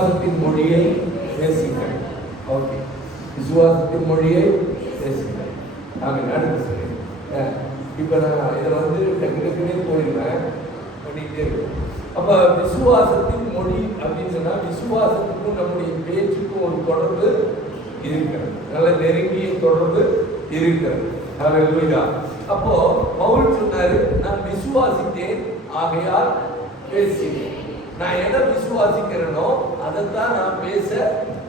விசுவாசத்தின் மொழியை பேசுங்கள். ஓகே, விசுவாசத்தின் மொழியை பேசுங்கள். நாங்கள் அடுத்து சொல்லி இப்போ நான் இதில் டக்குனே போயிருந்தேன் பண்ணிக்கிட்டே இருக்கேன். அப்போ விசுவாசத்தின் மொழி அப்படின்னு சொன்னால் விசுவாசத்துக்கும் நம்முடைய பேச்சுக்கும் ஒரு தொடர்பு இருக்கிறது, நல்ல நெருங்கிய தொடர்பு இருக்கிறது. ஹல்லேலூயா. அப்போ பவுல் சொன்னாரு, நான் விசுவாசித்தேன் ஆகையால் பேசினேன். நான் எதை விசுவாசிக்கிறேனோ அதைத்தான் நான் பேச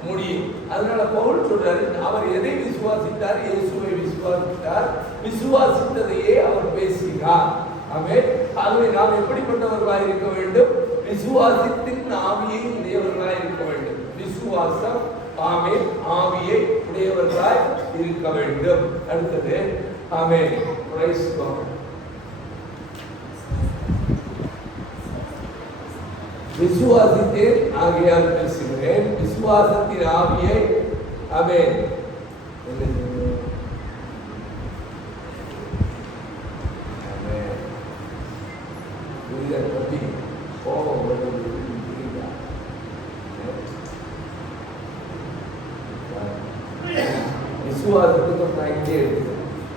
முடியும். அதனால பவுல் சொல்றாரு, அவர் எதை விசுவாசித்தார்? இயேசுவை விசுவாசித்தார். விசுவாசித்ததையே அவர் பேசினார். ஆமென். ஆகவே நாம் எப்படிப்பட்டவர்களாக இருக்க வேண்டும்? விசுவாசத்தின் ஆவியை உடையவர்களாக இருக்க வேண்டும். விசுவாசம் ஆமென் ஆவியை உடையவர்களாய் இருக்க வேண்டும். அடுத்தது ஆமென். Price God. விசுவாசித்தேன் ஆகையால் பேசுகிறேன். விசுவாசத்தின் ஆவியை ஆமென்.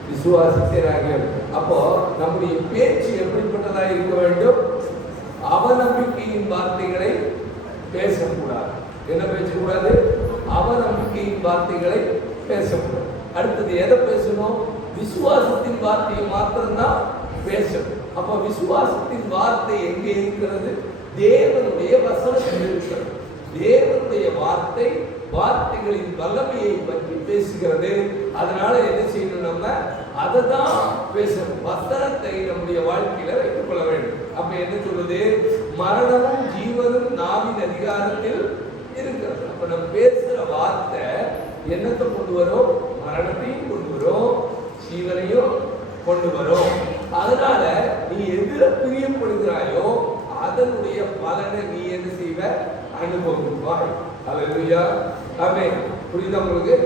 விசுவாசித்தேன். அப்போ நம்முடைய பேச்சு எப்படிப்பட்டதாக இருக்க வேண்டும்? அவநம்பிக்கையின் வார்த்தைகளை பேசக்கூடாது. என்ன பேசக்கூடாது? அவநம்பிக்கையின் வார்த்தைகளை பேசக்கூடாது. அடுத்தது எதை பேசணும்? விசுவாசத்தின் வார்த்தையை மாத்திரம்தான் பேசணும். அப்ப விசுவாசத்தின் வார்த்தை எங்கே இருக்கிறது? தேவனுடைய வசனத்தில் இருக்கிறது. தேவனுடைய வார்த்தை வார்த்தைகளின் வல்லமையை பற்றி பேசுகிறது. அதனால என்ன செய்யணும்? நம்ம அதை தான் பேசணும். வசனத்தை நம்முடைய வாழ்க்கையில வைத்துக் கொள்ள வேண்டும். அப்ப என்ன சொல்லுது? மரணமும் ஜீவனும் நாவின் அதிகாரத்தில் இருக்கிறது. அப்ப நம்ம பேசுற வார்த்தை என்னத்தை கொண்டு வரும்? மரணத்தையும் கொண்டு வரும், ஜீவனையும் கொண்டு வரும். அதனால நீ எதிர பிரியப்படுகிறாயோ அதனுடைய பலனை நீ என்ன செய்வ? அனுபவிப்பாய். ஹல்லேலூயா. ஆமென். புரியுதா உங்களுக்கு?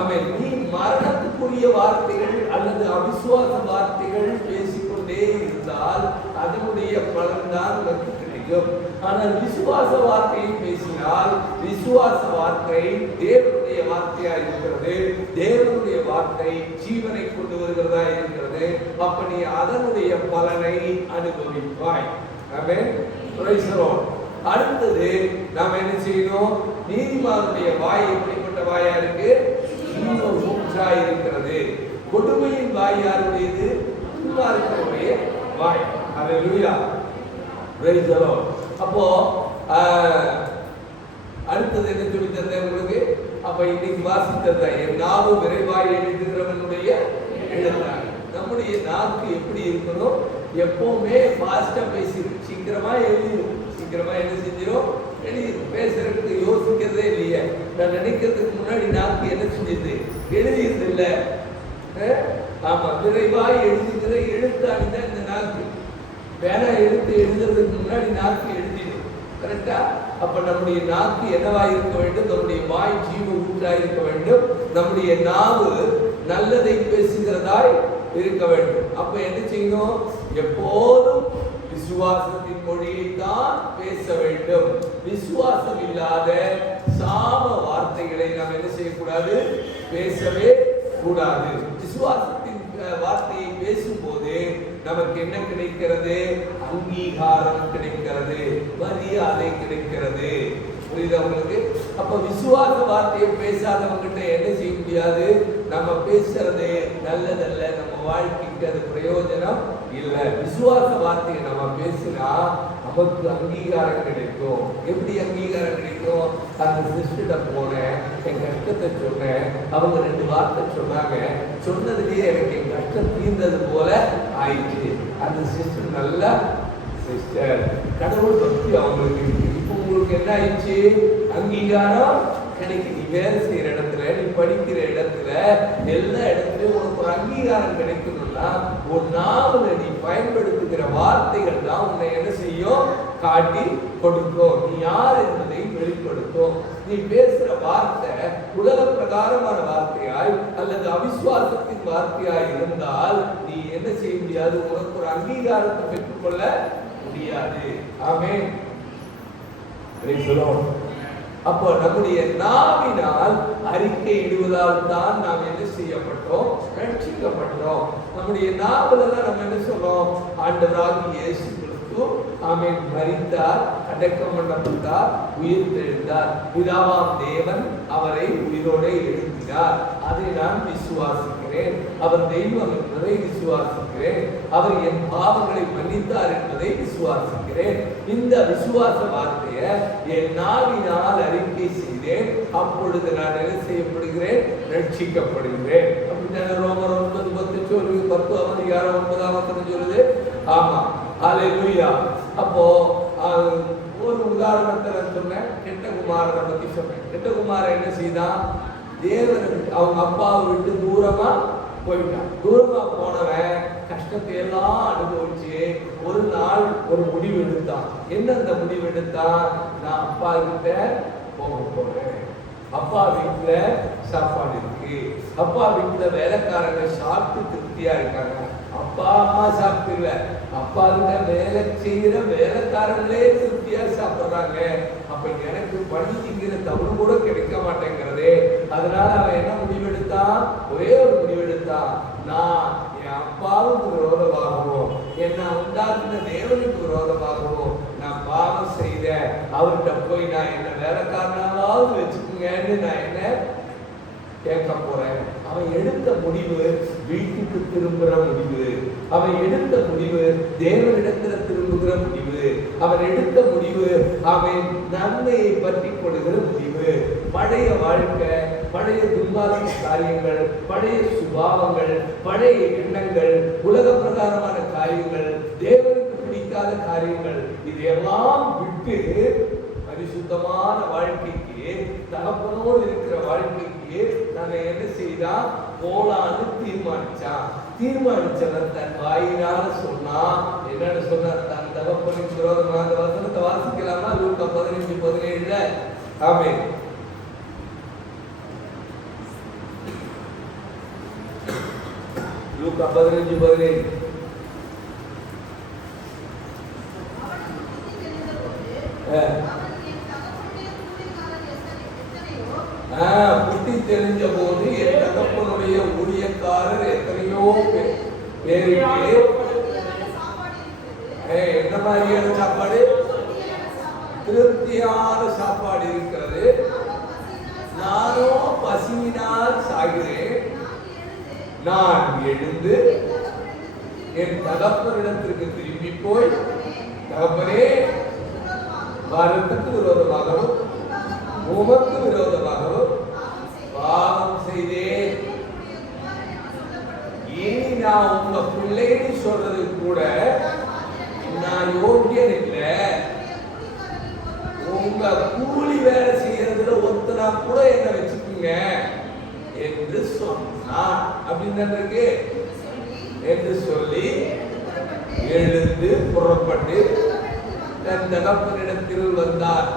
ஆமென். நீ மரணத்துக்குரிய வார்த்தைகள் அல்லது அவிசுவாச வார்த்தைகள் பேசிக்கொண்டே இருந்தால் அதனுடைய பலன் தான் உனக்கு கிடைக்கும். ஆனால் விசுவாச வார்த்தையை பேசினால், விசுவாச வார்த்தை தேவனுடைய வார்த்தையா இருக்கிறது. தேவனுடைய வார்த்தை ஜீவனை கொண்டு வருகிறதா இருக்கிறது. அப்ப நீ அதனுடைய பலனை அனுபவிப்பாய். ஆமென். Praise the lord. அடுத்தது நாம் என்ன செய்யணும்? நீதிமானுடைய வாய் எப்படிப்பட்ட வாயா இருக்கு? ஜீவ ஊற்றாய் இருக்கிறது. கொடுமையின் வாய் யாருடையது? துன்மார்க்கனுடைய வாய். ஹல்லேலூயா. Praise the Lord. அப்போ அடுத்தது என்ன சொல்லி தந்தேன் உங்களுக்கு? அப்ப இன்னைக்கு வாசித்தத என் நாவு விரைவாய் எழுதுகிறவனுடைய எழுத்தாங்க. நம்முடைய நாக்கு எப்படி இருக்கணும்? எப்பவுமே ஃபாஸ்டா பேசிடும், சீக்கிரமா எழுதிடும், சீக்கிரமா என்ன செஞ்சிடும்? எழுதிடும். பேசுறதுக்கு யோசிக்கிறதே இல்லையே. நான் நினைக்கிறதுக்கு முன்னாடி நாக்கு என்ன செஞ்சது? எழுதியது இல்ல. ஆமா, விரைவாய் எழுதுகிற எழுத்தாணி தான் இந்த நாக்கு. பேனா எழுத்து எழுதுறதுக்கு முன்னாடி நாக்கு எழுதிடும். கரெக்டா? அப்ப நம்முடைய நாக்கு என்னவாய் இருக்க வேண்டும்? நம்முடைய வாய் ஜீவ ஊற்றாய் இருக்க வேண்டும். நம்முடைய நாவு நல்லதை பேசுகிறதாய் இருக்க வேண்டும். அப்ப என்ன செய்யணும்? எப்போதும் விசுவாசத்தின் மொழியை தான் பேச வேண்டும். விசுவாசம் இல்லாத சாம வார்த்தைகளை நாம் என்ன செய்யக்கூடாது? பேசவே கூடாது. விசுவாசத்தின் வார்த்தையை பேசும்போது நமக்கு என்ன கிடைக்கிறது? அங்கீகாரம் கிடைக்கிறது, மரியாதை கிடைக்கிறது. புரியுதா உங்களுக்கு? அப்ப விசுவாச வார்த்தையை பேசாதவங்கிட்ட என்ன செய்ய முடியாது? நம்ம பேசுறது நல்லதல்ல, நம்ம வாழ்க்கைக்கு அது பிரயோஜனம் இல்லை. விசுவாச வார்த்தையை நம்ம பேசினா நமக்கு அங்கீகாரம் கிடைக்கும். எப்படி அங்கீகாரம் கிடைக்கும்? அந்த சிஸ்டர்கிட்ட போனேன், என் கஷ்டத்தை சொன்னேன், அவங்க 2 வார்த்தை சொன்னாங்க, சொன்னதுலேயே எனக்கு என் கஷ்டம் தீர்ந்தது போல ஆயிடுச்சு. அந்த சிஸ்டர் நல்லா சிஸ்டர் கடவுள் பக்தி அவங்களுக்கு இருக்கு. இப்போ உங்களுக்கு என்ன ஆயிடுச்சு? அங்கீகாரம் கிடைக்குது. நீ வேலை செய்யற இடத்துல, நீ படிக்கிற இடத்துல, எல்லா இடத்துலயும் உனக்கு ஒரு அங்கீகாரம் கிடைக்கணும்னா ஒரு நாவல நீ பயன்படுத்துகிற வார்த்தைகள் தான் உன்னை என்ன செய்யும்? காட்டி கொடுக்கும். நீ யார் என்பதை வெளிப்படுத்தும். நீ பேசுற வார்த்தை உலக பிரகாரமான வார்த்தையாய் அல்லது அவிசுவாசத்தின் வார்த்தையாய் இருந்தால் நீ என்ன செய்ய முடியாது? உனக்கு ஒரு அங்கீகாரத்தை பெற்றுக்கொள்ள முடியாது. ஆமென். அப்போ நம்முடைய நாவினால் அறிக்கை இடுவதால் தான் நாம் என்ன செய்யப்பட்டோம், ரட்சிக்கப்பட்டோம். நம்முடைய நாவல நம்ம என்ன சொல்றோம், ஆண்டவராகிய இயேசு கிறிஸ்து ஆமென் மரித்தார், அடக்கம் பண்ணப்பட்டார், உயிர் தெழுந்தார், பிதாவாம் தேவன் அவரை உயிரோடு எழுப்பினார், அதை நான் விசுவாசிக்கிறேன். அவர் தெய்வம் என்பதை விசுவாசிக்கிறேன். அவர் என் பாவங்களை மன்னித்தார் என்பதை விசுவாசிக்கிறேன். இந்த விசுவாச வார்த்தையை என் நாவினால் அறிக்கை செய்தேன். அப்பொழுது நான் என்ன செய்யப்படுகிறேன், ரட்சிக்கப்படுகிறேன். அப்படின்னா ரோமர் 9:10 சொல்லுது, 10ஆம் அதிகாரம் 9ஆம் வசனம் சொல்லுது. ஆமா, ஹல்லேலூயா. அப்போ ஒரு உதாரணத்தை நான் சொன்னேன், கெட்ட குமாரனை பத்தி சொன்னேன். கெட்ட குமாரன் என்ன செய்தான், தேவனுக்கு அவங்க அப்பாவை விட்டு தூரமா போயிட்டான். தூரமா போனவன் கஷ்டத்தை எல்லாம் அனுபவிச்சு ஒரு நாள் ஒரு முடிவு எடுத்தான். என்ன அந்த முடிவு எடுத்தான், நான் அப்பா கிட்ட போக போறேன். அப்பா வீட்டுல சாப்பாடு இருக்கு, அப்பா வீட்டுல வேலைக்காரங்க சாப்பிட்டு திருப்தியா இருக்காங்க, அப்பா அம்மா சாப்பிட்டு அப்பா கிட்ட வேலை செய்யற வேலைக்காரங்களே திருப்தியா சாப்பிடுறாங்க. அப்ப எனக்கு பணி திங்கிற தவறு கூட கிடைக்க மாட்டேங்கிறதே. அதனால அவன் என்ன முடிவெடுத்தான், ஒரே ஒரு முடிவெடுத்தான், நான் என் அப்பாவுக்கு விரோதமாகவும் என்ன உண்டாக்குன தேவனுக்கு விரோதமாகவும் நான் பாவம் செய்த அவர்கிட்ட போய் நான் என்ன வேலைக்காரனாவது வச்சுக்கோங்கன்னு நான் என்ன கேட்க போறேன். அவன் எடுத்த முடிவு வீட்டுக்கு திரும்புற முடிவு, அவன் எடுத்த முடிவு தேவனிடத்துல திரும்புகிற முடிவு, அவன் எடுத்த முடிவு அவன் நன்மையை பற்றி கொடுக்கிற முடிவு. பழைய வாழ்க்கை, பழைய துன்பாத காரியங்கள், பழைய சுபாவங்கள், பழைய எண்ணங்கள், உலக பிரகாரமான காரியங்கள், தேவனுக்கு பிடிக்காத காரியங்கள், இதையெல்லாம் விட்டு பரிசுத்தமான வாழ்க்கைக்கு, தகப்பனோடு இருக்கிற வாழ்க்கைக்கு நாங்கள் என்ன செய்தா போலான்னு தீர்மானிச்சவன் தன் வாயினால சொன்னா. என்னன்னு சொன்னார், தன் தகப்பனுக்கு விரோதமாக. அந்த வசனத்தை வாசிக்கலாமா? லூக்கா 15:17. ஆமென். லூக்கா 15:17. புத்தி தெரிஞ்ச போது என் தகப்பனுடைய ஊழியக்காரர் எத்தனையோ பேருக்கு என்ன மாதிரியான சாப்பாடு, திருப்தியான சாப்பாடு இருக்கிறது. நானும் பசியினால் சாகிறேன். நான் எழுந்து என் தகப்பனிடத்திற்கு திரும்பி போய், தகப்பனே, பாரத்துக்கு விரோதமாகவும் உமக்கு விரோதமாகவும் பாவம் செய்தேன். இனி நான் உங்க பிள்ளைன்னு சொல்றது கூட நான் யோக்கியன் இல்லை. உங்க கூலி வேலை செய்யறதுல ஒருத்தனா கூட என்ன வச்சுக்கோங்க என்று சொன்னான். அப்படின்னு இருக்கு. என்று சொல்லி எழுந்து புறப்பட்டு தன் தகப்பனிடத்தில் வந்தார்.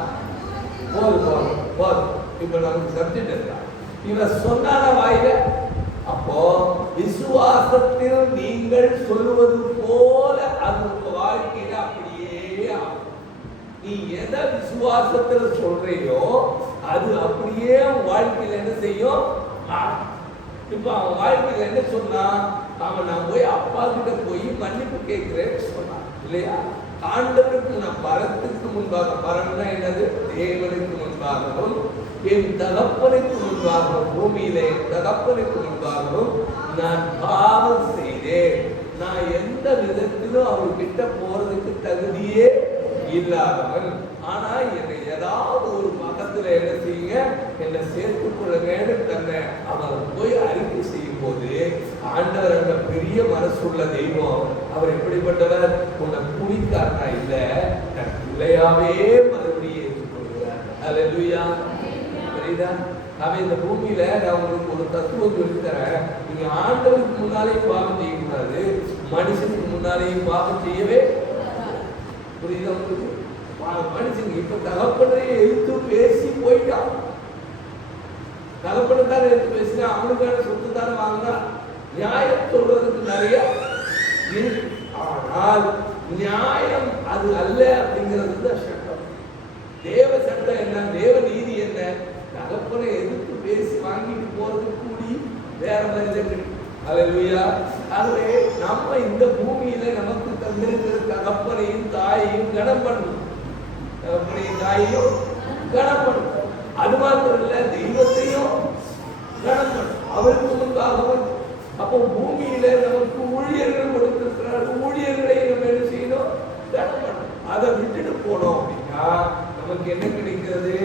இப்ப நமக்கு சப்ஜெக்ட் இருக்கா, இவன் சொன்னான வாயில. அப்போ விசுவாசத்தில் நீங்கள் சொல்லுவது போல அது உங்க வாழ்க்கையில அப்படியே ஆகும். நீ எதை விசுவாசத்துல சொல்றியோ அது அப்படியே வாழ்க்கையில என்ன செய்யும். இப்ப அவன் வாழ்க்கையில என்ன சொன்னா, அவன் நான் போய் அப்பா கிட்ட போய் மன்னிப்பு கேட்கிறேன்னு சொன்னான் இல்லையா? ஆண்டவருக்கு நான் பரத்துக்கு முன்பாக, பரம்னா என்னது, தேவனுக்கு முன்பாகவும் என் தகப்பனுக்கு முன்பாகவும், பூமியில என் தகப்பனுக்கு முன்பாகவும் நான் பாவம் செய்தேன். நான் எந்த விதத்திலும் அவர்கிட்ட போறதுக்கு தகுதியே இல்லாதவன். ஆனா என்னை ஏதாவது ஒரு மதத்துல என்ன செய்யுங்க, என்னை சேர்த்துக் கொள்ளுங்கன்னு தன்னை அவர் போய் அறிக்கை செய்யும் போது, ஆண்டவர் அந்த பெரிய மனசுள்ள தெய்வம், அவர் எப்படிப்பட்டவர், உன்னை கூலிக்காரனா இல்ல, தன் பிள்ளையாவே மறுபடியும் ஏற்றுக்கொள்கிறார். அல்லேலூயா. புரியுதா? அவன் இந்த பூமியில நான் உங்களுக்கு ஒரு தத்துவம் சொல்லித்தரேன். நீங்க ஆண்டவருக்கு முன்னாலேயும் பாவம் செய்யக்கூடாது, மனுஷனுக்கு முன்னாலேயும் பாவம் செய்யவே. புரியுதா உங்களுக்கு? மனுஷன் இப்ப தகப்பனை எழுத்து பேசி போயிட்டான். தகப்பனை தானே எடுத்து பேசினா, அவனுக்கான சொத்து தானே வாங்கினா, நியாயம் சொல்றதுக்கு நிறைய இருக்கு. ஆனால் நியாயம் அது அல்ல அப்படிங்கிறது தான் சட்டம். தேவ சட்டம் என்ன, தேவ நீதி என்ன, மனிதர்கள். அல்லேலூயா. ஆகவே நம்ம இந்த பூமியில நமக்கு தந்திருக்கிற தகப்பனையும் தாயையும் கனம் பண்ணணும். தகப்பனையும் தாயையும் கனம் பண்ணணும். அது மாத்திரம் இல்ல, தெய்வத்தையும் கனம் பண்ணணும். அவருக்கு முன்பாகவும். அப்போ பூமியில நமக்கு ஊழியர்கள் கொடுத்திருக்கிறார்கள். ஊழியர்களை நம்ம என்ன செய்யணும்? கனம் பண்ணணும். அதை விட்டுட்டு போனோம் அப்படின்னா நமக்கு என்ன கிடைக்கிறது?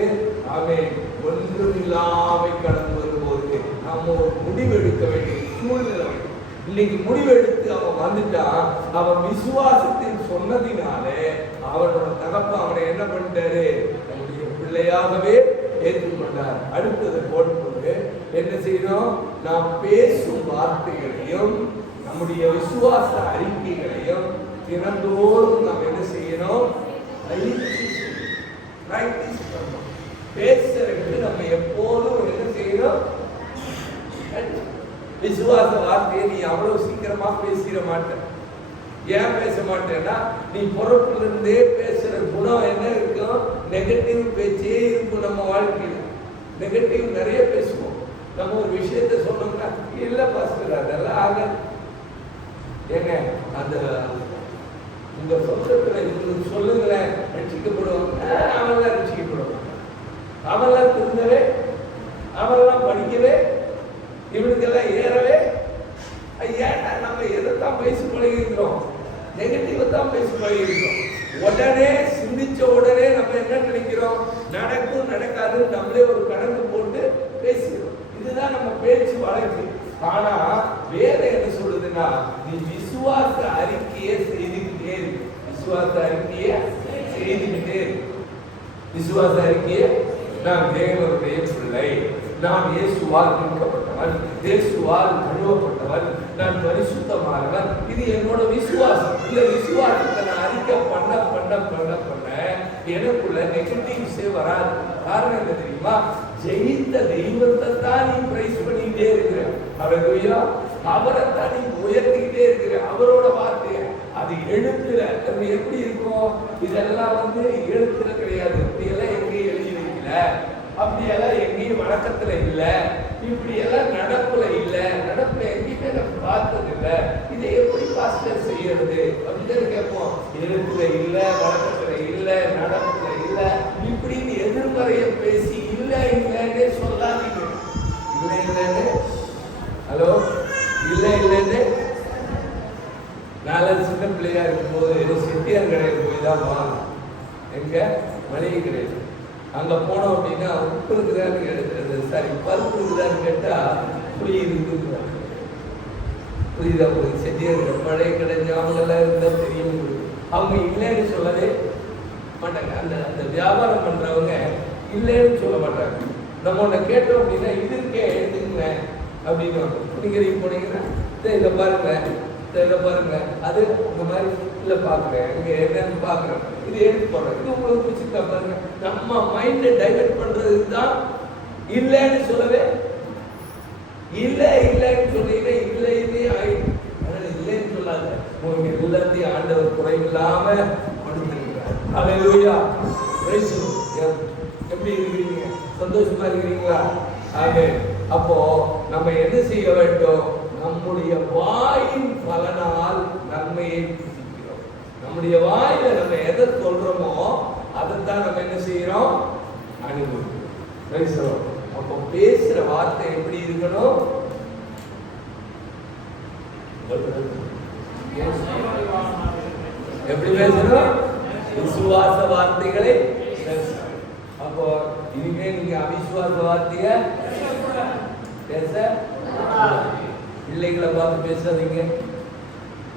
ஆமென். ஒன்றுமில்லாமை கடந்து வரும்போது நாம ஒரு முடிவெடுக்க வேண்டிய சூழ்நிலை. இன்னைக்கு முடிவெடுத்து அவன் வந்துட்டான். அவன் விசுவாசத்தின் சொன்னதினாலே அவனோட தகப்பன் அவனை என்ன பண்ணிட்டாரு? நம்முடைய பிள்ளையாகவே ஏற்றுக்கொண்டார். அடுத்தது போடும்போது என்ன செய்யணும்? நாம் பேசும் வார்த்தைகளையும் நம்முடைய விசுவாச அறிக்கைகளையும் தினந்தோறும் நாம் என்ன செய்யணும்? பிராக்டிஸ் பண்ணணும். பேசுறதுக்கு நம்ம எப்போதும் என்ன செய்யணும்? விசுவாச வார்த்தையை நீ அவ்வளவு சீக்கிரமா பேசிட மாட்டேன். ஏன் பேச மாட்டேன்னா, நீ பொறுப்புல இருந்தே பேசுற குணம் என்ன இருக்கும்? நெகட்டிவ் பேச்சே இருக்கும். நம்ம வாழ்க்கையில் நெகட்டிவ் நிறைய பேசுவோம். நம்ம ஒரு விஷயத்த சொன்னோம்னா, இல்ல பாஸ்டர் அதெல்லாம் ஆகாது. ஏங்க, அந்த உங்க சொந்தத்துல இவங்களுக்கு சொல்லுங்களேன், ரட்சிக்கப்படுவாங்க. அவெல்லாம் ரட்சிக்கப்படுவாங்க. அவெல்லாம் திருந்தவே, அவெல்லாம் படிக்கவே, இவனுக்கெல்லாம் ஏறவே. ஏன்னா நம்ம எதைத்தான் பேசி பழகிருக்கிறோம்? நெகட்டிவ் தான் பேசி பழகிருக்கிறோம். உடனே சிந்திச்ச உடனே நம்ம என்ன நினைக்கிறோம்? நடக்கும் நடக்காது நம்மளே ஒரு கணக்கு போட்டு பேசுகிறோம். இதுதான் நம்ம பேச்சு வழக்கு. ஆனா வேதம் என்ன சொல்லுதுன்னா, நீ விசுவாச அறிக்கையை செய்துக்கிட்டே இருக்கு. விசுவாச அறிக்கையை செய்துக்கிட்டே இருக்கு. விசுவாச அறிக்கையை, நான் தேவனுடைய பிள்ளை, நான் இயேசுவால் மீட்கப்பட்டவன், இயேசுவால் கழுவப்பட்டவன், நான் பரிசுத்தமானவன். இது என்னோட விசுவாசம். இந்த விசுவாசத்தை நான் அறிக்கை பண்ண பண்ண பண்ண பண்ண எனக்குள்ள நெகட்டிவ்ஸே வராது. காரணம் என்ன தெரியுமா? ஜெயித்த தெய்வத்தை தான் நீ பிரைஸ் பண்ணிக்கிட்டே இருக்கிற. அல்லேலூயா. அவரைத்தான் நீ உயர்த்திக்கிட்டே இருக்கிற. அவரோட வார்த்தையை அது எழுத்துல நம்ம எப்படி இருக்கும்? இதெல்லாம் எழுத்துல கிடையாது. இப்படியெல்லாம் எங்கேயும் எழுதி வைக்கல, அப்படியெல்லாம் எங்கேயும் வழக்கத்துல இல்ல, இப்படி எல்லாம் நடப்புல இல்ல, நடப்புல எங்கேயுமே நம்ம பார்த்தது இல்ல. இதை எப்படி பாஸ்டர் செய்யறது அப்படின்னு கேட்போம். எழுத்துல இல்ல, வழக்கத்துல இல்ல, நடப்புல இல்ல, இப்படின்னு எதிர்மறைய பேசி இல்ல இல்லைன்னே சொல்லாதீங்க. இல்ல இல்லைன்னு, ஹலோ, இல்ல இல்லைன்னு. நாலு சின்ன பிள்ளையா இருக்கும்போது செட்டியார் கடையில் போய் தான் வாங்க. எங்க மளிகை கடையில் அங்க போனோம் அப்படின்னா, உப்பு இருக்குதான்னு கேட்கறது, சாரி பருப்பு இருக்குதான்னு கேட்டா புளி இருக்குது. புரியுதா உங்களுக்கு? செட்டியார் பழைய கடை ஞாபகம்லாம் இருந்தா தெரியும். அவங்க இல்லைன்னு சொல்லவே மாட்டாங்க. அந்த அந்த வியாபாரம் பண்றவங்க இல்லைன்னு சொல்ல மாட்டாங்க. நம்ம ஒன்றை கேட்டோம் அப்படின்னா, இது இருக்கே எடுத்துக்கங்க அப்படின்னு. நீங்க போனீங்கன்னா, இதை பாருங்க, இதை பாருங்க, அது இந்த மாதிரி இல்லை பார்க்குறேன், இங்கே என்னன்னு பார்க்குறேன், இது எடுத்து போடுறேன், இது உங்களுக்கு பிடிச்சிருக்கா பாருங்க. நம்ம மைண்டை டைவர்ட் பண்றதுக்கு தான் இல்லைன்னு சொல்லவே. இல்லை இல்லைன்னு சொன்னீங்கன்னா இல்லைன்னே ஆயிடும். அதனால இல்லைன்னு சொல்லாத. உங்களுக்கு எல்லாத்தையும் ஆண்டவர் குறைவில்லாம கொடுத்துருக்கிறார். அல்லேலூயா. எப்படி இருக்கிறீங்க? சந்தோஷமா இருக்கிறீங்களா? ஆமென். அப்போ நம்ம என்ன செய்ய வேண்டும்? நம்முடைய வாயின் பலனால் நன்மையை புசிக்கிறோம். நம்முடைய வாயில நம்ம எதை சொல்றோமோ அதைத்தான் நம்ம என்ன செய்யறோம்? அனுபவிக்கிறோம். அப்போ பேசுற வார்த்தை எப்படி இருக்கணும்? எப்படி பேசணும்? விசுவாச வார்த்தைகளை பேசணும். அப்போ இனிமே நீங்க அவிசுவாச வார்த்தைய பேச, பிள்ளைகளை பார்த்து பேசாதீங்க.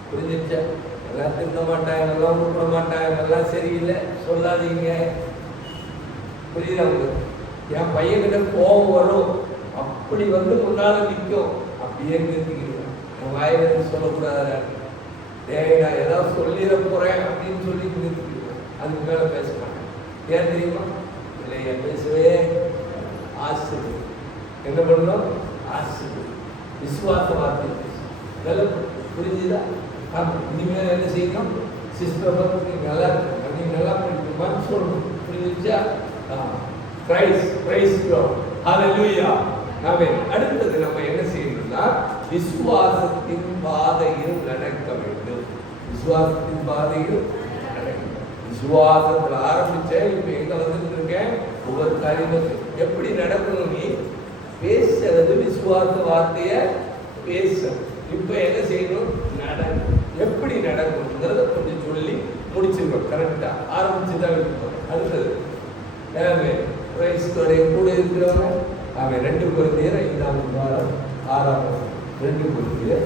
புரிஞ்சிச்சா? எல்லாம் திருந்த மாட்டாங்க, எல்லாம் விட மாட்டாங்க, எல்லாம் சரியில்லை சொல்லாதீங்க. புரியுதா உங்களுக்கு? என் பையன்கிட்ட கோபம் வரும், அப்படி முன்னால நிற்கும், அப்படியே நிறுத்திக்கிறேன். என் வாயிலிருந்து சொல்லக்கூடாது, நான் ஏதாவது சொல்லிட போறேன் அப்படின்னு சொல்லி நிறுத்திக்கிறேன். அதுக்கு மேல பேச மாட்டேன். ஏன் தெரியுமா? இல்லையா பேசவே ஆசிரியர் என்ன பண்ணணும்? ஆசிரியர் விசுவாச வார்த்தை பேச. புரிஞ்சுதா? இனிமேல் என்ன செய்யணும்? சிஸ்டர் நல்லா இருக்கு, நீ நல்லா படிக்கணுமான்னு சொல்லணும். புரிஞ்சுச்சா? பிரைஸ் பிரைஸ் ஹல்லேலூயா. ஆமென். அடுத்தது நம்ம என்ன செய்யணும்? சொன்னா விசுவாசத்தின் பாதையில் நடக்க வேண்டும். விசுவாசத்தின் பாதையில் விசுவாசத்துல ஆரம்பிச்சேன், இப்ப எங்க வந்துட்டு இருக்கேன். ஒவ்வொரு காரியமும் எப்படி நடக்கணும், நீ பேசுறது விசுவாச வார்த்தைய பேசணும். இப்ப என்ன செய்யணும், எப்படி நடக்கணுங்கிறத கொஞ்சம் சொல்லி முடிச்சிருக்கோம். கரெக்டா ஆரம்பிச்சுதான் இருக்கணும். அடுத்தது கூட இருக்கிறவங்க அவன் 2 Corinthians 5ஆம் அதிகாரம் 6ஆம் வசனம். 2 Corinthians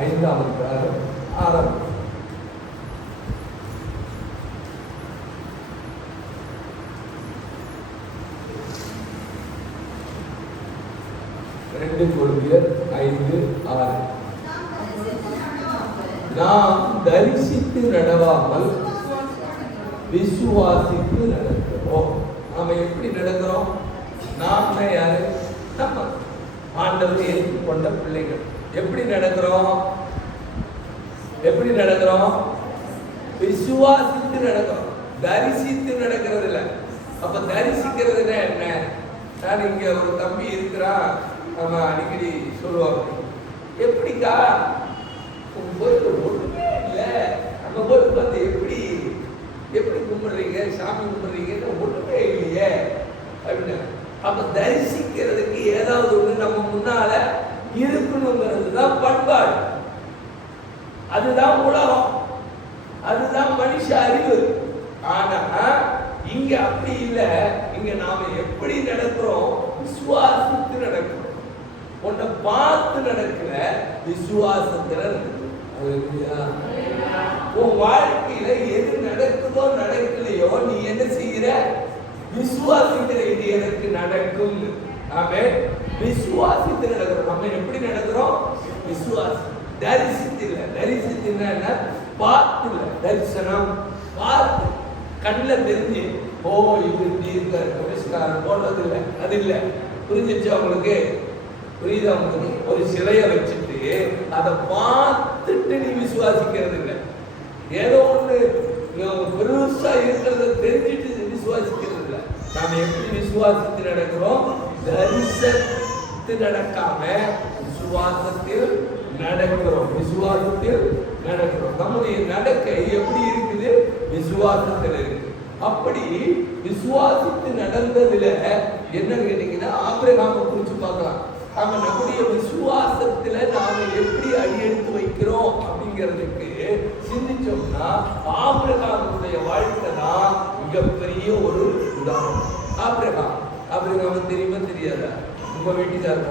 5ஆம் அதிகாரம் 6ஆம் வசனம். 2 Corinthians 5:6. நாம் தரிசித்து நடவாமல் விசுவாசித்து நடக்கிறோம். நாம எப்படி நடக்கிறோம்? நாம் யாரு? நம்ம ஆண்டவரை ஏற்றுக்கொண்ட பிள்ளைகள். எப்படி நடக்கிறோம்? எப்படி நடக்கிறோம்? விசுவாசித்து நடக்கிறோம், தரிசித்து நடக்கிறது இல்லை. அப்ப தரிசிக்கிறதுனா என்ன? நான் இங்க ஒரு தம்பி இருக்கிறான், நம்ம அடிக்கடி சொல்லுவாங்க, எப்படிக்கா ஒண்ணுமே இல்லை, நம்ம போய் பார்த்து எப்படி எப்படி கும்பிடுறீங்க, சாமி கும்பிடுறீங்கன்னு ஒண்ணுமே இல்லையே அப்படின்னு. அப்ப தரிசிக்கிறதுக்கு ஏதாவது ஒண்ணு நம்ம முன்னால இருக்கணுங்கிறது தான் பண்பாடு, அதுதான் உலகம், அதுதான் மனுஷ அறிவு. ஆனா இங்க அப்படி இல்லை. இங்க நாம எப்படி நடக்கிறோம்? விசுவாசித்து நடக்கிறோம். உன்னை பார்த்து நடக்கல, விசுவாசத்துல உன் வாழ்க்கையில எது நடக்குதோ நடக்கலையோ நீ என்ன செய்கிற? விசுவாசிக்கிற, இது எனக்கு நடக்கும். ஆமென். விசுவாசித்து நடக்கிறோம். நம்ம எப்படி நடக்கிறோம்? விசுவாசி. தரிசித்து இல்லை. தரிசித்துன்னா என்ன? பார்த்து இல்லை. தரிசனம் பார்த்து கண்ணில் தெரிஞ்சு ஓ இது நமஸ்காரம் போடுறது இல்லை, அது இல்லை. புரிஞ்சிச்சு அவங்களுக்கு? புரியுதா உங்களுக்கு? ஒரு சிலையை வச்சுட்டு அதை பார்த்துட்டு நீ விசுவாசிக்கிறது இல்லை. ஏதோ ஒண்ணு பெருசா இருக்கிறத தெரிஞ்சுட்டு விசுவாசிக்கிறது இல்லை. நாம எப்படி விசுவாசித்து நடக்கிறோம்? தரிசனத்து நடக்காம விசுவாசத்தில் நடக்கிறோம். விசுவாசத்தில் நடக்கிறோம். நம்முடைய நடக்கை எப்படி இருக்குது? விசுவாசத்தில் இருக்கு. அப்படி விசுவாசித்து நடந்ததுல என்ன கேட்டீங்கன்னா, ஆபிரகாமை குறிச்சு பார்க்கலாம். நாம நம்முடைய விசுவாசத்துல நாம எப்படி அடியெடுத்து வைக்கிறோம் அப்படிங்கிறதுக்கு சிந்திச்சோம்னா, ஆபிரகாமுடைய வாழ்க்கை தான் மிகப்பெரிய ஒரு உதாரணம். ஆபிரகாம் தெரியுமா தெரியாதா? உங்க வீட்டுக்காரர்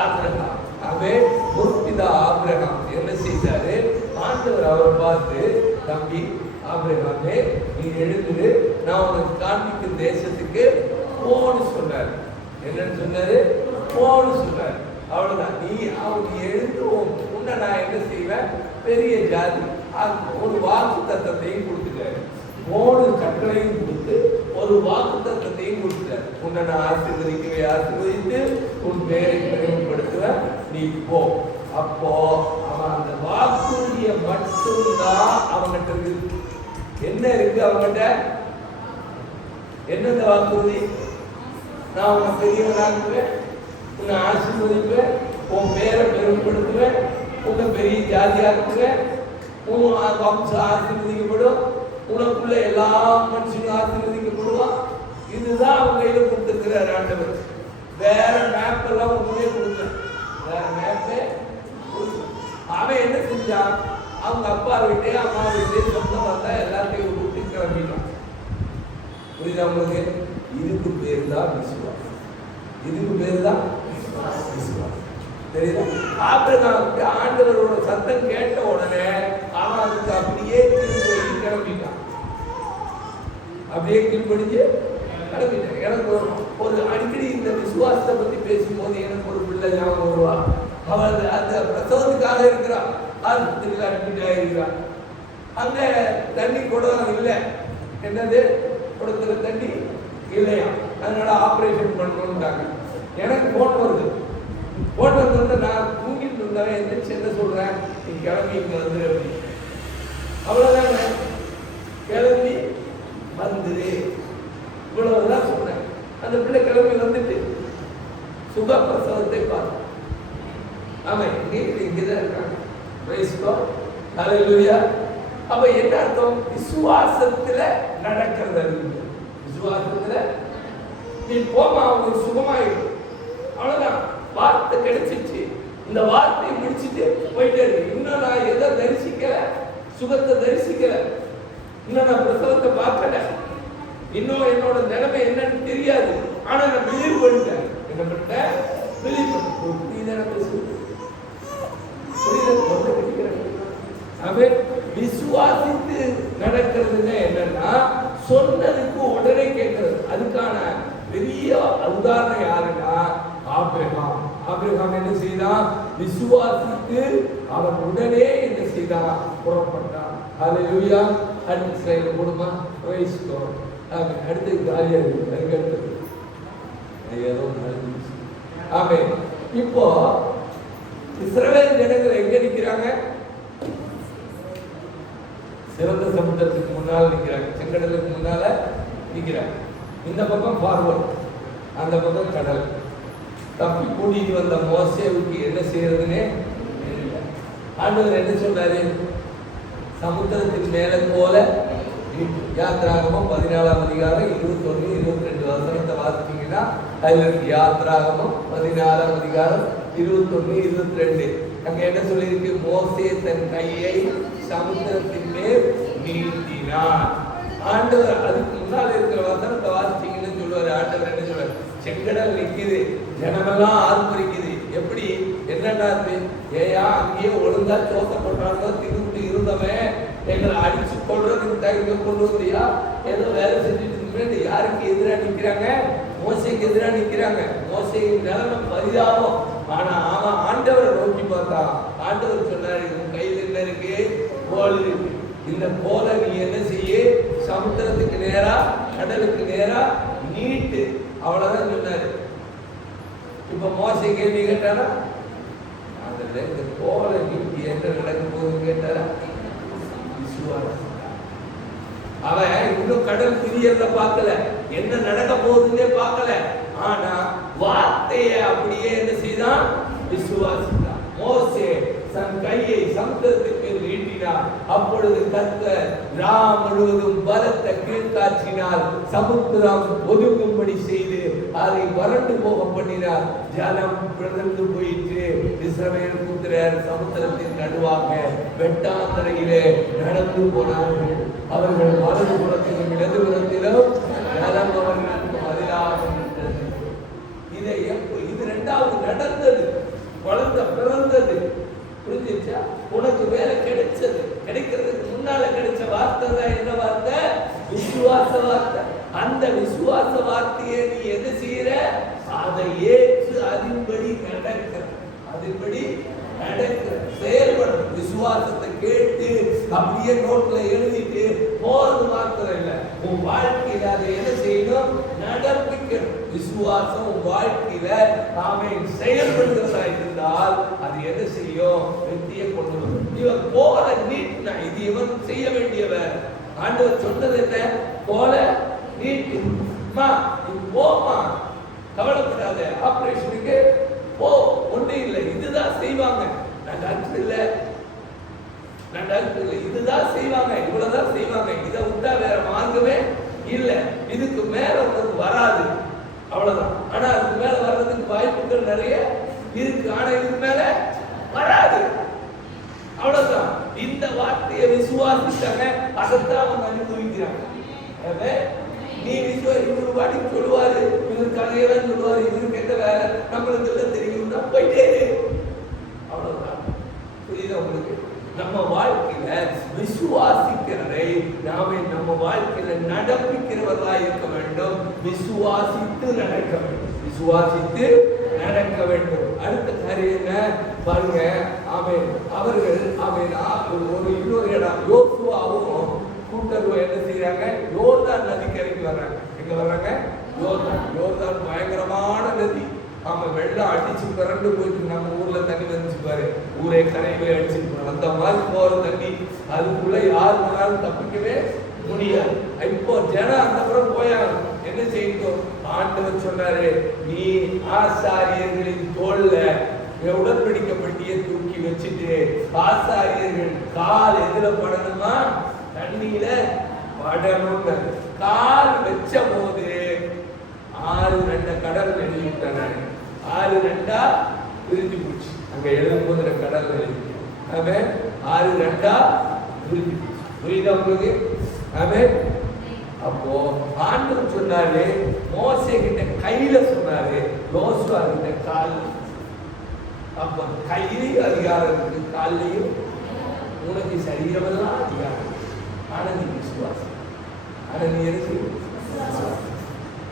ஆபிரகாம். அவன் முற்பிதா ஆபிரகாம் என்ன செய்தாரு? ஆண்டவர் அவர் பார்த்து, தம்பி ஆபிரகாமே, நீ எழுந்து நான் உனக்கு காண்பிக்கும் தேசத்துக்கு போன்னு சொன்னாரு. என்னன்னு சொன்னாரு? போன்னு சொன்னாரு. அவ்வளவுதான். நீ அவங்க எழுந்து உன்னை நான் என்ன செய்வேன்? பெரிய ஜாதி. ஒரு வாக்கு தத்தத்தையும் கொடுத்துட்டாரு. 3 கட்டளையும் கொடுத்து ஒரு வாக்கு தத்தத்தையும் கொடுத்துட்டாரு. உன்னை நான் ஆசீர்வதித்து உன் பேரை பெருமைப்படுத்துவேன், நீ போ. அப்போ அவன் அந்த வாக்குறுதிய மட்டும்தான் அவன்கிட்ட இருக்கு. என்ன இருக்கு அவன்கிட்ட? என்ன வாக்குறுதி? நான் உன்னை பெரியவனாக்குவேன், உன்னை ஆசீர்வதிப்பேன், உன் பேரை பெருமைப்படுத்துவேன், உன்னை பெரிய ஜாதியாக்குவேன், உன் வம்சம் ஆசீர்வதிக்கப்படும், உனக்குள்ள எல்லா மனுஷனும் ஆசீர்வதிக்கப்படுவான். இதுதான் அவன் கையில கொடுத்துருக்கிறார் ஆண்டவர். வேற மேப் எல்லாம் உண்மையே கொடுத்தேன். வேற மேப்பே அவன் என்ன செஞ்சான்? அவங்க அப்பா வீட்டே அம்மா வீட்டே சொந்தம் வந்தா எல்லாத்தையும் கூட்டி கிளம்பிட்டான். புரியுதா உங்களுக்கு? இதுக்கு பேர் தான் விசுவாசம். இதுக்கு பேர் தான் விசுவாசம். தெரியுதா? ஆபிரகாம் ஆண்டவரோட சத்தம் கேட்ட உடனே அவன் அதுக்கு அப்படியே கிளம்பிட்டான். அப்படியே கீழ்படிஞ்சு கிளம்பிட்டான். எனக்கு ஒரு அடிக்கடி இந்த விசுவாசத்தை பத்தி பேசும்போது எனக்கு ஒரு பிள்ளை ஞாபகம் வருவா. அவள் அந்த பிரசவத்துக்காக இருக்கிறான், ஆஸ்பத்திரியில் அட்மிட் ஆகிருக்கிறான். அங்க தண்ணி குடம் இல்லை. என்னது? கொடுக்குற தண்ணி இல்லையா? அதனால ஆப்ரேஷன் பண்ணணும்ட்டாங்க. எனக்கு போன் வருது. போன் வந்து நான் தூங்கிட்டு இருந்தவன் எந்திரிச்சு என்ன சொல்றேன்? நீ கிளம்பி இங்க வந்து அப்படி. அவ்வளவுதாங்க, கிளம்பி வந்துரு, இவ்வளவுதான் சொன்னேன். அந்த பிள்ளை கிளம்பி வந்துட்டு சுகப்பிரசவத்தை பார்த்து ஆமா, இங்கதான் இருக்காங்க. பிரைஸ் காட், ஹல்லேலூயா. அப்ப என்ன அர்த்தம்? விசுவாசத்துல நடக்கிறது. விசுவாசத்துல நீ போமா, உங்களுக்கு சுகமாயிடும், அவ்வளவுதான். வார்த்தை கிடைச்சிச்சு, இந்த வார்த்தையை முடிச்சுட்டு போயிட்டே இருக்கு. இன்னும் நான் எதை தரிசிக்கல, சுகத்தை தரிசிக்கல, இன்னும் நான் பிரசவத்தை பார்க்கல, இன்னும் என்னோட நிலைமை என்னன்னு தெரியாது. ஆனா நான் பிலீவ் பண்ணிட்டேன். என்ன பண்ணிட்டேன்? பிலீவ் பண்ணிட்டேன். விசுவாசித்து நடக்கிறதுன்னு என்னன்னா, சொன்னதுக்கு உடனே கேட்கிறது. அதுக்கான பெரிய உதாரணம் யாருன்னா ஆபிரகாம். ஆபிரகாம் என்ன செய்தான்? விசுவாசித்து அவன் உடனே என்ன செய்தான்? புறப்பட்டான். ஹல்லேலூயா. அடுத்த ஸ்லைடு போடுமா? Prize card. அடுத்து காலியா இருக்கு. அதுக்கு அடுத்தது ஏதோ நடந்துச்சு. ஆமென். இப்போ இஸ்ரவேல் ஜனங்கள் எங்க நிக்கிறாங்க? சிறந்த சமுத்திரத்துக்கு முன்னால் நிக்கிறாங்க, செங்கடலுக்கு முன்னால நிக்கிறாங்க. இந்த பக்கம் பார்வர்ட், அந்த பக்கம் கடல். தப்பி கூட்டிட்டு வந்த மோசேவுக்கு என்ன செய்யறதுன்னே ஆண்டவர் என்ன சொன்னாரு? சமுத்திரத்தின் மேல போல யாத்ராகமம் 14ஆம் அதிகாரம் 21, 22 வசனத்தை வாசிச்சீங்கன்னா அதுல இருக்கு. யாத்ராகமம் 14ஆம் அதிகாரம் 21, 22 அங்க என்ன சொல்லியிருக்கு? மோசே தன் கையை சமுத்திரத்தின் மேல் நீட்டினார். ஆண்டவர் அதுக்கு முன்னால் இருக்கிற வசனத்தை வாசிச்சீங்கன்னு சொல்லுவாரு. ஆண்டவர் என்ன சொல்றாரு? செங்கடல் நிக்குது, ஜனமெல்லாம் ஆர்ப்பரிக்குது. எப்படி? என்னன்னா ஏயா அங்கேயே ஒழுங்கா சோத்த போட்டாங்க, திருப்பி இருந்தவன் எங்களை அடிச்சு கொள்றதுக்கு இங்க கொண்டு வந்தியா? ஏதோ வேலை செஞ்சுட்டு யாருக்கு எதிராக நிக்கிறாங்க? மோசைக்கு எதிராக நிக்கிறாங்க. மோசையின் நிலைமை பரிதாபம். ஆனா அவன் ஆண்டவரை நோக்கி பார்த்தா. ஆண்டவர் சொன்னாரு, உன் கையில் என்ன இருக்கு? கோல் இருக்கு. இந்த கோலை நீ என்ன செய்ய? சமுத்திரத்துக்கு நேரா, கடலுக்கு நேரா நீட்டு. அவ்வளவுதான் சொன்னாரு. இப்ப மோசை கேள்வி கேட்டாரா? அதுல இந்த கோலை நீட்டி என்ன நடக்க போகுதுன்னு கேட்டாரா? விசுவாசம். அவன் இன்னும் கடல் பிரியறத பார்க்கல, என்ன நடக்க போகுதுன்னே பார்க்கல. ஆனா வார்த்தையை அப்படியே என்ன செய்தான்? விசுவாசித்தான். மோசே தன் கையை சமுத்திரத்திற்கு மேல் நீட்டினார். அப்பொழுது கர்த்தர் ராம் முழுவதும் பலத்த கீழ்காற்றினால் சமுத்திரம் ஒதுங்கும்படி செய்து அதை வறண்டு போக பண்ணினார். ஜலம் பிளந்து போயிற்று. இஸ்ரவேல் புத்திரர் சமுத்திரத்தின் நடுவாக வெட்டாந்தரையிலே நடந்து போனார்கள். அவர்கள் வலது புறத்திலும் இடது புறத்திலும் ஜலம் அவர்களுக்கு பதிலாக நின்றது. இது இரண்டாவது நடந்தது, குழந்தை பிறந்தது. புரிஞ்சிச்சா? உனக்கு வேலை கிடைச்சது. கிடைக்கிறதுக்கு முன்னால கிடைச்ச வார்த்தை தான் என்ன வார்த்தை? விசுவாச வார்த்தை. அந்த விசுவாச வார்த்தையை நீ என்ன செய்யற? அதை ஏற்று அதன்படி நடக்கிற, அதன்படி நடக்கிற, செயல்படும். விசுவாசத்தை கேட்டு அப்படியே நோட்ல எழுதிட்டு போறது மாத்திரம் இல்ல, உன் வாழ்க்கையில அதை என்ன செய்யணும்? நடப்பிக்கணும். விசுவாசம் உன் வாழ்க்கையில ஆமென் செயல்படுகிறதா இருந்தால் அது என்ன செய்யும்? வெற்றியை கொண்டு வரும். இவன் போல நீட்டினா, இது இவன் செய்ய வேண்டியவன். ஆண்டவர் சொன்னது என்ன? போல நீட்டுமா, நீ போமா, கவலைப்படாத, ஆபரேஷனுக்கு போ, ஒண்ணு இல்லை, இதுதான் செய்வாங்க. நான் டாக்டர் இல்லை, இதுதான் செய்வாங்க, இவ்வளவுதான் செய்வாங்க, இதை விட்டா வேற மார்க்கமே இல்லை, இதுக்கு மேல உனக்கு வராது, அவ்வளவுதான். ஆனா அதுக்கு மேல வர்றதுக்கு வாய்ப்புகள் நிறைய இருக்கு. ஆனா இதுக்கு மேல வராது, அவ்வளவுதான். இந்த வார்த்தையை விசுவாசிச்சாங்க, அதைத்தான் அவங்க அனுபவிக்கிறாங்க. நீ இவரு வாடி சொல்லுவாரு, இவரு கதையெல்லாம் சொல்லுவாரு, இவருக்கு எந்த வேலை நம்மளுக்கு எல்லாம் தெரியும்னா போயிட்டே, அவ்வளவுதான். புரியுதா உங்களுக்கு? நம்ம வாழ்க்கையில விசுவாசிக்கிறதை நாம நம்ம வாழ்க்கையில நடப்பிக்கிறவர்களா இருக்க வேண்டும். விசுவாசித்து நடக்க வேண்டும், விசுவாசித்து நடக்க வேண்டும். அடுத்த காரியம் என்ன பாருங்க. ஆமென். அவர்கள் ஆமென் ஒரு இன்னொரு இடம் யோசுவாவும் கூட்டரும் என்ன செய்யறாங்க? யோர்தான் நதிக்கரைக்கு வர்றாங்க. எங்க வர்றாங்க? யோர்தான். யோர்தான் பயங்கரமான நதி. ஆமா, வெள்ளம் அடிச்சு பிறண்டு போயிட்டு நம்ம ஊர்ல தண்ணி வந்துச்சு பாரு, ஊரே கரையவே அடிச்சு அந்த மாதிரி போற தண்ணி. அதுக்குள்ள யார் போனாலும் தப்பிக்கவே முடியாது. இப்போ ஜனம் அந்த புறம் போயாங்க. என்ன செய்யணும்? ஆண்டவர் சொன்னாரு, நீ ஆசாரியர்களின் தோல்ல உடன்படிக்கை பெட்டியை தூக்கி வச்சுட்டு ஆசாரியர்கள் கால் எதுல படணுமா? தண்ணியில படணும்னு கால் வச்ச போது 6 கடல் எழுதிட்டாங்க. 6 பிரிஞ்சு போச்சு. அங்க எழுதும் போது கடல் எழுதி 6 பிரிஞ்சு போச்சு. புரியுதா உங்களுக்கு? அப்போ ஆண்டவர் சொன்னாரு, மோசே கிட்ட கையில சொன்னாரு, யோசுவா கிட்ட கால். அப்ப கையிலையும் அதிகாரம் இருக்கு, காலையும். உனக்கு சரீரமெல்லாம் அதிகாரம். ஆனா நீ விசுவாசி. ஆனா நீ எதுக்கு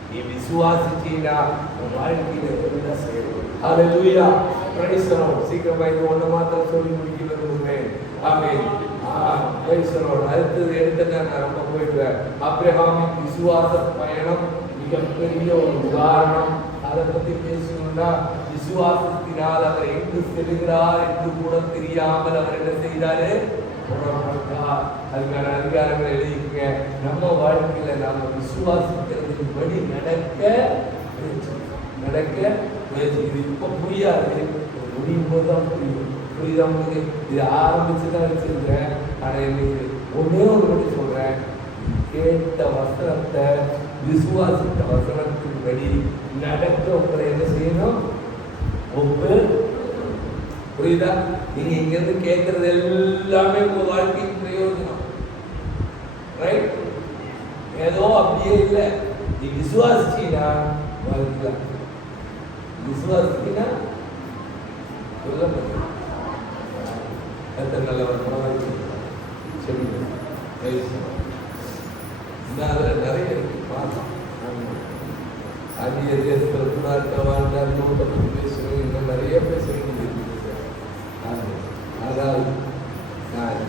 நீ விசுவாசிச்சீனா உன் வாழ்க்கையில எல்லாம் செய்யணும். Hallelujah, praise the lord. சீக்கிரமா இது ஒண்ணு மாத்திரம் சொல்லி முடிக்க விரும்புகிறேன். ஆமென். Praise the lord. அடுத்தது எடுத்தா நான் ரொம்ப போயிடுவேன். ஆபிரகாமின் விசுவாச பயணம் மிகப்பெரிய ஒரு உதாரணம். அதை பத்தி பேசணும்னா, விசுவாசத்தினால் அவர் எங்கு செல்கிறார் என்று கூட தெரியாமல் அவர் என்ன செய்தாரு? புறப்பட்டார். அதுக்கான அதிகாரங்களை எழுதிக்க. நம்ம வாழ்க்கையில நாம விசுவாசிக்கிறதுக்கு படி நடக்க முயற்சி. இது இப்ப புரியாது, முடியும் போதுதான் புரியும். புரியுதா உங்களுக்கு? இது ஆரம்பிச்சுதான் வச்சிருக்கேன். ஆனா இன்னைக்கு ஒன்னே ஒரு படி சொல்றேன். கேட்ட வசனத்தை, விசுவாசித்த வசனத்தின் படி நடக்க உங்களை என்ன செய்யணும்? ஒப்பு. புரியுதா? நீங்க இங்க இருந்து கேட்கறது எல்லாமே உங்க வாழ்க்கைக்கு பிரயோஜனம். ரைட்? ஏதோ அப்படியே இல்லை. நீ விசுவாசிச்சீனா வாழ்க்கலாம். விசுவாசிச்சீனா நல்லவர் அதுல நிறைய இருக்கு. பார்க்கலாம். அந்நிய தேசத்தில் கூட வாழ்ந்தார் பேசுறேன். இன்னும் நிறைய பேசுறேன். அதாவது நான்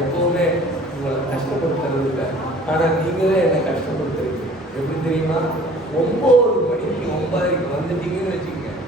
எப்பவுமே உங்களை கஷ்டப்படுத்துறது இல்லை. ஆனா நீங்களே என்னை கஷ்டப்படுத்துறீங்க. எப்படி தெரியுமா? 9 மணிக்கு 9:30 வந்துட்டீங்கன்னு வச்சுக்கோங்க.